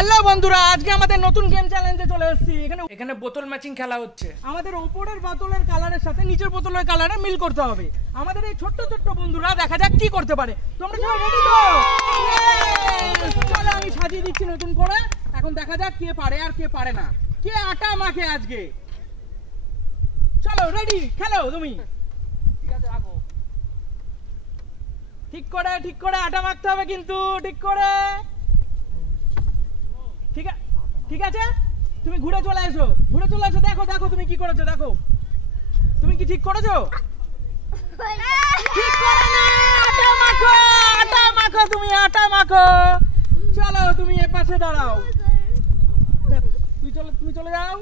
Hello বন্ধুরা, আজকে আমাদের নতুন গেম চ্যালেঞ্জে চলে এসেছি। এখানে বোতল ম্যাচিং খেলা হচ্ছে। আমাদের উপরের বোতলের কালারের সাথে নিচের বোতলের কালারে মিল করতে হবে। আমাদের এই ছোট্ট ছোট্ট বন্ধুরা দেখা যাক কি করতে পারে। তোমরা সবাই রেডি তো? চলো আমি সাজিয়ে দিচ্ছি নতুন করে। এখন দেখা যাক কে পারে আর কে পারে না, কে আটা মাখে আজকে। চলো রেডি, খেলো তুমি। ঠিক আছে, রাখো। ঠিক করে আটা মাখতে হবে কিন্তু, ঠিক করে। ঠিক আছে, তুমি ঘুরে চলে এসো। দেখো দেখো তুমি কি করেছো, দেখো তুমি কি ঠিক করেছো? ঠিক করে না, আটা মাখো তুমি, আটা মাখো। চলো তুমি এ পাশে দাঁড়াও, তুমি চলে যাও।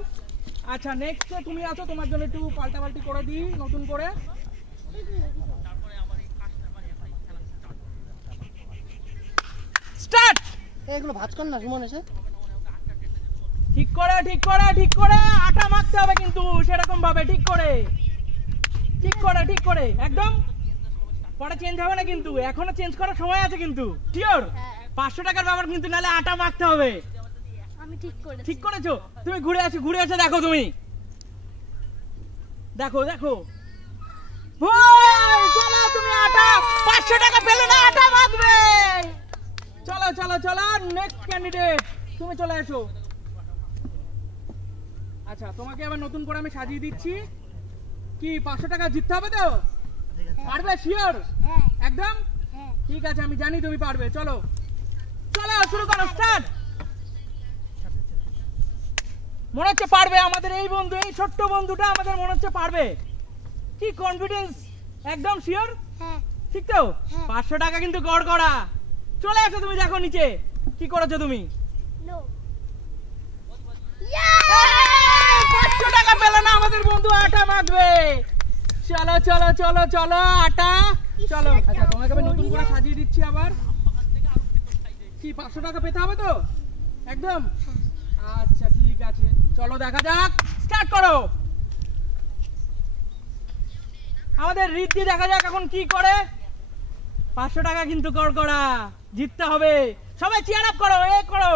আচ্ছা নেক্সট তুমি আছো, তোমার জন্য একটু পাল্টাপাল্টি করে দিই নতুন করে। স্টার্ট। এগুলো ভাঁজ কর না সুমন এসে। ঠিক করে আটা মাখতে হবে কিন্তু সেরকম ভাবে, ঠিক করে একদম। পরে চেঞ্জ হবে না কিন্তু, এখনো চেঞ্জ করার সময় আছে কিন্তু। শিওর? 500 টাকার ব্যাপার কিন্তু, নালে আটা মাখতে হবে। আমি ঠিক করেছো? তুমি ঘুরে এসে দেখো, তুমি দেখো চলো তুমি আটা 500 টাকা পেলে না, আটা মাখবে। চলো নেক্সট ক্যান্ডিডেট তুমি চলে এসো। আচ্ছা তোমাকে আবার নতুন করে আমি সাজিয়ে দিচ্ছি। কি 500 টাকা জিততে হবে তো? পারবে? শিওর? একদম ঠিক আছে, আমি জানি তুমি পারবে। চলো শুরু করো, স্টার্ট। মনে হচ্ছে পারবে আমাদের এই বন্ধু, এই ছোট্ট বন্ধুটা আমাদের মনে হচ্ছে পারবে। কি কনফিডেন্স, একদম শিওর? ঠিক তো? 500 টাকা কিন্তু গড় করা। চলে আসো তুমি, দেখো নিচে কি করেছো তুমি। 500 টাকা পেলে না আমাদের বন্ধু, আটা মাখবে। চলো আটা চলো। আচ্ছা তোমাকে আমি নতুন করে সাজিয়ে দিচ্ছি আবার। কি 500 টাকা পেতে হবে তো? একদম আচ্ছা ঠিক আছে, চলো দেখা যাক, স্টার্ট করো। আমাদের রিদ্ধি দেখা যাক এখন কি করে। 500 টাকা কিন্তু গড় করা, জিততে হবে। সবাই চিয়ার আপ করো, করো।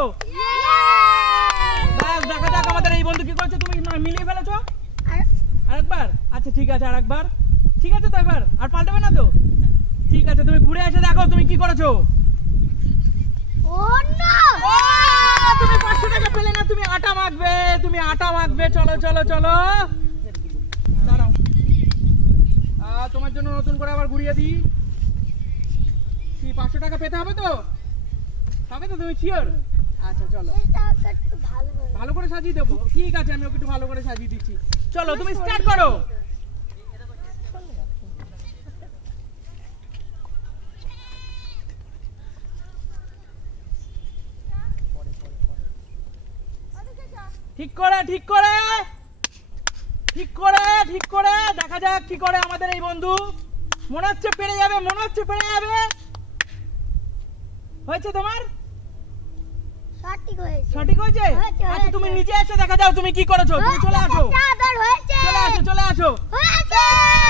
দেখা যাক আমাদের এই বন্ধু কি করছে। তুমি মিলিয়ে ফেলেছো আরেকবার? আচ্ছা ঠিক আছে, আরেকবার। ঠিক আছে তো, এবার আর পাল্টাবে না তো? ঠিক আছে, তুমি ঘুরে এসে দেখো তুমি কি করেছো। তুমি 500 টাকা পেলে না, তুমি আটা মাখবে। চলো দাঁড়াও, তোমার জন্য নতুন করে আবার ঘুরিয়ে দিই। কি 500 টাকা পেতে হবে তো? তুমি শিওর? আচ্ছা চলো, ভালো করে সাজিয়ে দেবো। ঠিক আছে, আমি ওকে একটু ভালো করে সাজিয়ে দিচ্ছি। চলো তুমি স্টার্ট করো। ঠিক করে দেখা যাক কি করে আমাদের এই বন্ধু। মনে হচ্ছে পেরে যাবে। হয়েছে তোমার? সঠিক হয়েছে? আচ্ছা তুমি নিচে এসে দেখা যাও তুমি কি করেছো। তুমি চলে আসো।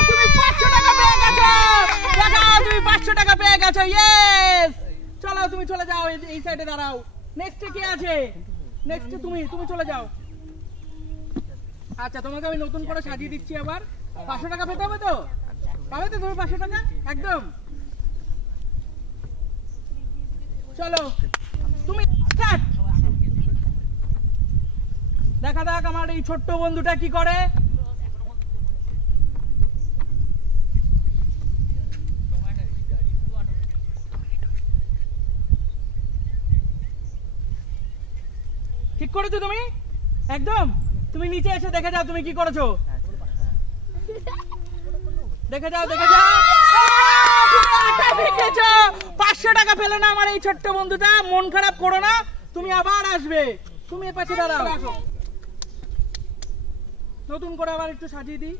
তুমি 500 টাকা পেয়ে গেছো। তুমি 500 টাকা পেয়ে গেছো। ইয়েস। চলো তুমি চলে যাও, এই সাইডে দাঁড়াও। নেক্সট কি আছে? নেক্সট তুমি চলে যাও। আচ্ছা তোমাকে আমি নতুন করে সাজিয়ে দিচ্ছি আবার। 500 টাকা পেতে হবে তো? পাবে তো তুমি 500 টাকা? একদম। চলো তুমি স্টার্ট। দেখা যাক আমার এই ছোট্ট বন্ধুটা কি করে। ঠিক করেছো তুমি? একদম। তুমি নিচে এসে দেখে যাও তুমি কি করেছো। দেখে যাও। 500 টাকা পেলে না আমার এই ছোট্ট বন্ধুটা। মন খারাপ করো না, তুমি আবার আসবে। তুমি এ পাশে দাঁড়াও। নতুন করে আবার একটু সাজিয়ে দিই।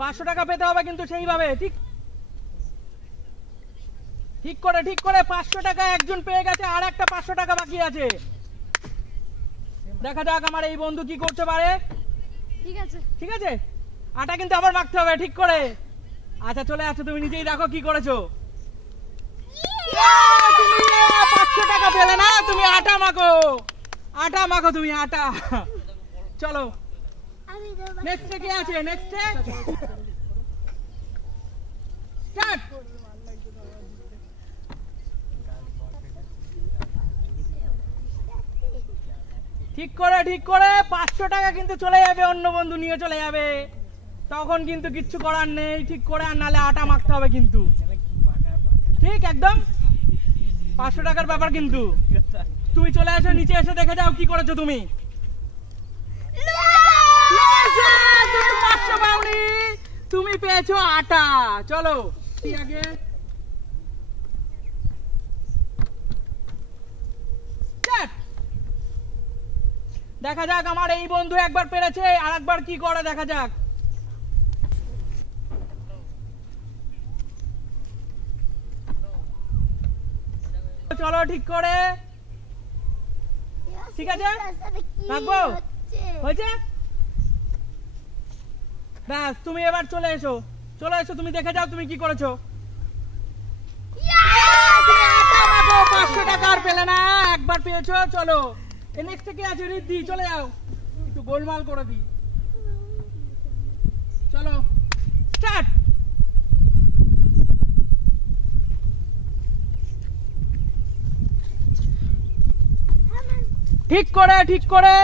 500 টাকা পেতে হবে কিন্তু সেইভাবে। ঠিক করে 500 টাকা একজন পেয়ে গেছে, আর একটা 500 টাকা বাকি আছে। দেখা যাক আমার এই বন্ধু কি করতে পারে। ঠিক আছে, আটা কিন্তু আবার মাখতে হবে ঠিক করে। আচ্ছা চলে আসো, তুমি নিজেই দেখো কি করেছো। তুমি 500 টাকা পেলে না, তুমি আটা মাখো, আটা মাখো তুমি আটা। চলো আমি দেবো। নেক্সটে কি আছে? নেক্সটে স্টার্ট। ঠিক করে 500 টাকা কিন্তু চলে যাবে, অন্য বন্ধু নিয়ে চলে যাবে, তখন কিন্তু কিচ্ছু করার নেই। ঠিক করে, আর নালে আটা মাখতে হবে কিন্তু, ঠিক একদম 500 টাকার ব্যাপার কিন্তু। তুমি চলে আসো নিচে, এসে দেখে যাও কি করেছো তুমি। তুমি 500 পাওনি, তুমি পেয়েছো আটা। চলো আগে দেখা যাক আমার এই বন্ধু একবার পেরেছে, আর একবার কি করে দেখা যাক। চলো ঠিক করে, ঠিক আছে রাখবো, হয়েছে ব্যাস। তুমি এবার চলে এসো, চলে এসো, তুমি দেখে যাও তুমি কি করেছো। 500 টাকা আর পেলে না, একবার পেয়েছো। চলো নেক্সট কি আছে? রিদ্ধি চলে যাও, একটু গোলমাল করে দি। চলো স্টার্ট। ঠিক করে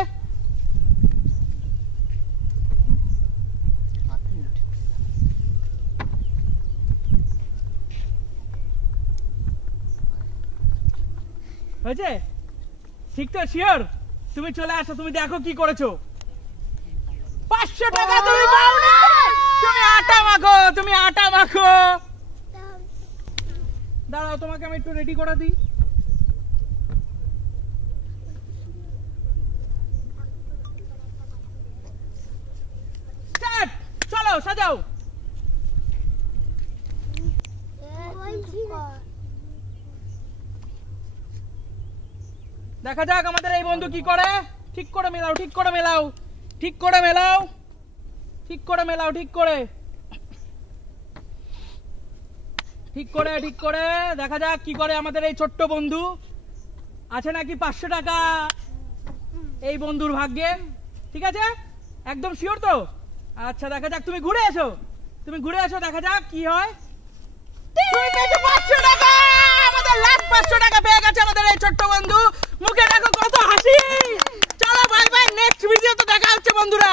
হয়েছে, ঠিক তো? শিওর? তুমি চলে আসো, তুমি দেখো কি করেছো। 500 টাকা তুমি পাও না, তুমি আটা মাখো, তুমি আটা মাখো। দাঁড়াও, তোমাকে আমি একটু রেডি করে দিই। স্টার্ট। চলো সাজাও। দেখা যাক আমাদের এই বন্ধু কি করে। ঠিক করে মেলাও, ঠিক করে মেলাও, ঠিক করে মেলাও, ঠিক করে মেলাও, ঠিক করে, ঠিক করে, ঠিক করে। দেখা যাক কি করে আমাদের এই ছোট্ট বন্ধু। আছে নাকি 500 টাকা এই বন্ধুর ভাগ্যে? ঠিক আছে, একদম শিওর তো? আচ্ছা দেখা যাক, তুমি ঘুরে এসো, তুমি ঘুরে এসো, দেখা যাক কি হয়। তুমি পেয়েছো 500 টাকা, আমাদের লাস্ট 500 টাকা পেয়ে গেছে আমাদের এই ছোট্ট বন্ধু। মুখে দেখো কত হাসি। চলো বাই বাই, নেক্সট ভিডিওতে দেখা হচ্ছে বন্ধুরা।